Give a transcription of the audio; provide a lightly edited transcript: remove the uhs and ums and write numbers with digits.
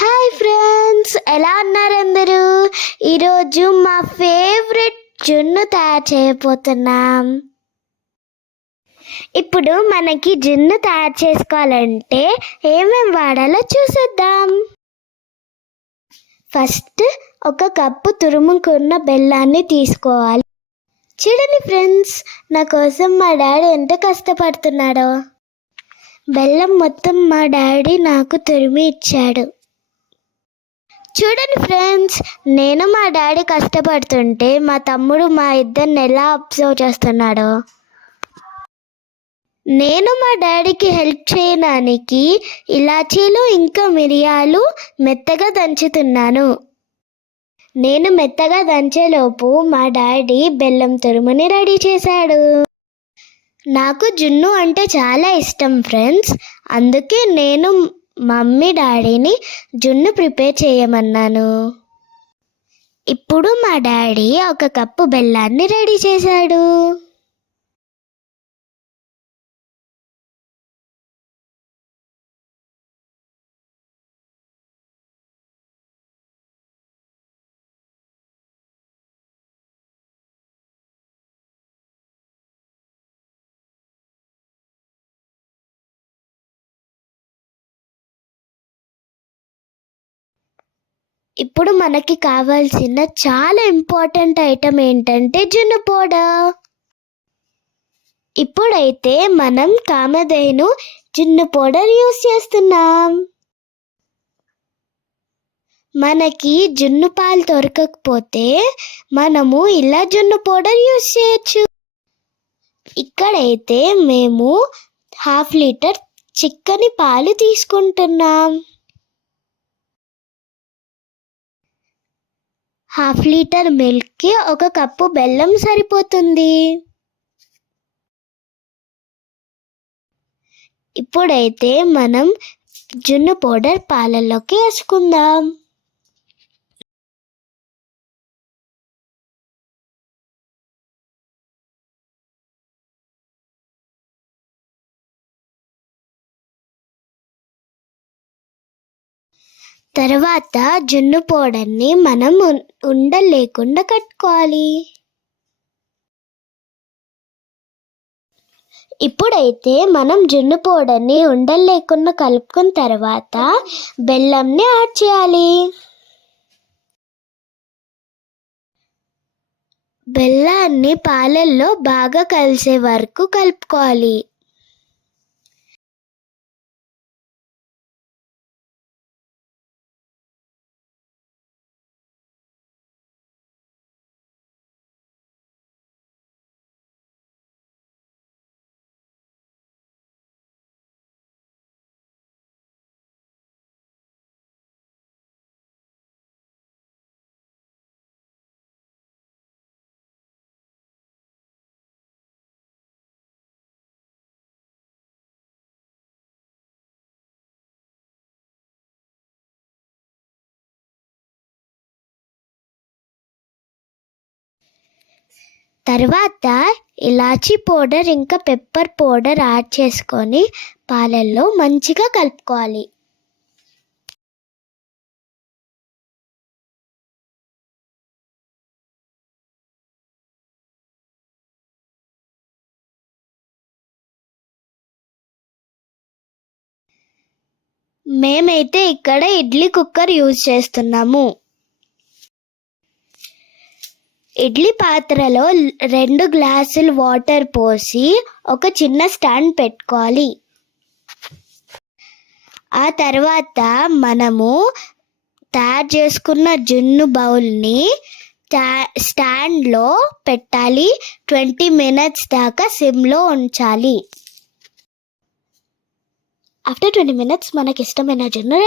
Hi friends, ఎలా ఉన్నారు అందరూ? ఈరోజు మా ఫేవరెట్ జున్ను తయారు చేయబోతున్నాం. ఇప్పుడు మనకి జున్ను తయారు చేసుకోవాలంటే ఏమేం వాడాలో చూసేద్దాం. ఫస్ట్ ఒక కప్పు తురుముకున్న బెల్లాన్ని తీసుకోవాలి. చూడండి ఫ్రెండ్స్, నా కోసం మా డాడీ ఎంత కష్టపడుతున్నాడో. బెల్లం మొత్తం మా డాడీ నాకు తురిమి ఇచ్చాడు. చూడండి ఫ్రెండ్స్, నేను మా డాడీ కష్టపడుతుంటే మా తమ్ముడు మా ఇద్దరిని ఎలా అబ్జర్వ్ చేస్తున్నాడో. నేను మా డాడీకి హెల్ప్ చేయడానికి ఇలాచీలు ఇంకా మిరియాలు మెత్తగా దంచుతున్నాను. నేను మెత్తగా దంచేలోపు మా డాడీ బెల్లం తురుముని రెడీ చేశాడు. నాకు జున్ను అంటే చాలా ఇష్టం ఫ్రెండ్స్, అందుకే నేను మమ్మీ డాడీని జున్ను ప్రిపేర్ చేయమన్నాను. ఇప్పుడు మా డాడీ ఒక కప్పు బెల్లాన్ని రెడీ చేశాడు. ఇప్పుడు మనకి కావాల్సిన చాలా ఇంపార్టెంట్ ఐటమ్ ఏంటంటే జున్ను పౌడర్. ఇప్పుడైతే మనం కామధేను జున్ను పౌడర్ యూస్ చేస్తున్నాం. మనకి జున్ను పాలు దొరకకపోతే మనము ఇలా జున్ను పౌడర్ యూస్ చేయొచ్చు. ఇక్కడైతే మేము 1/2 లీటర్ చిక్కని పాలు తీసుకుంటున్నాం. 1/2 లీటర్ మిల్క్కి ఒక కప్పు బెల్లం సరిపోతుంది. ఇప్పుడైతే మనం జున్ను పౌడర్ పాలల్లోకి వేసుకుందాం. తర్వాత జున్ను పౌడర్ని మనం ఉండలు లేకుండా కట్టుకోవాలి. ఇప్పుడైతే మనం జున్ను పౌడర్ని ఉండలు లేకుండా కలుపుకున్న తర్వాత బెల్లంని యాడ్ చేయాలి. బెల్లాన్ని పాలల్లో బాగా కలిసే వరకు కలుపుకోవాలి. తర్వాత ఇలాచీ పౌడర్ ఇంకా పెప్పర్ పౌడర్ యాడ్ చేసుకొని పాలల్లో మంచిగా కలుపుకోవాలి. మేమైతే ఇక్కడ ఇడ్లీ కుక్కర్ యూజ్ చేస్తున్నాము. ఇడ్లీ పాత్రలో 2 గ్లాసులు వాటర్ పోసి ఒక చిన్న స్టాండ్ పెట్టుకోవాలి. ఆ తర్వాత మనము తయారు చేసుకున్న జున్ను బౌల్ని స్టాండ్లో పెట్టాలి. 20 minutes దాకా సిమ్లో ఉంచాలి. ఆఫ్టర్ 20 minutes మనకి ఇష్టమైన జున్ను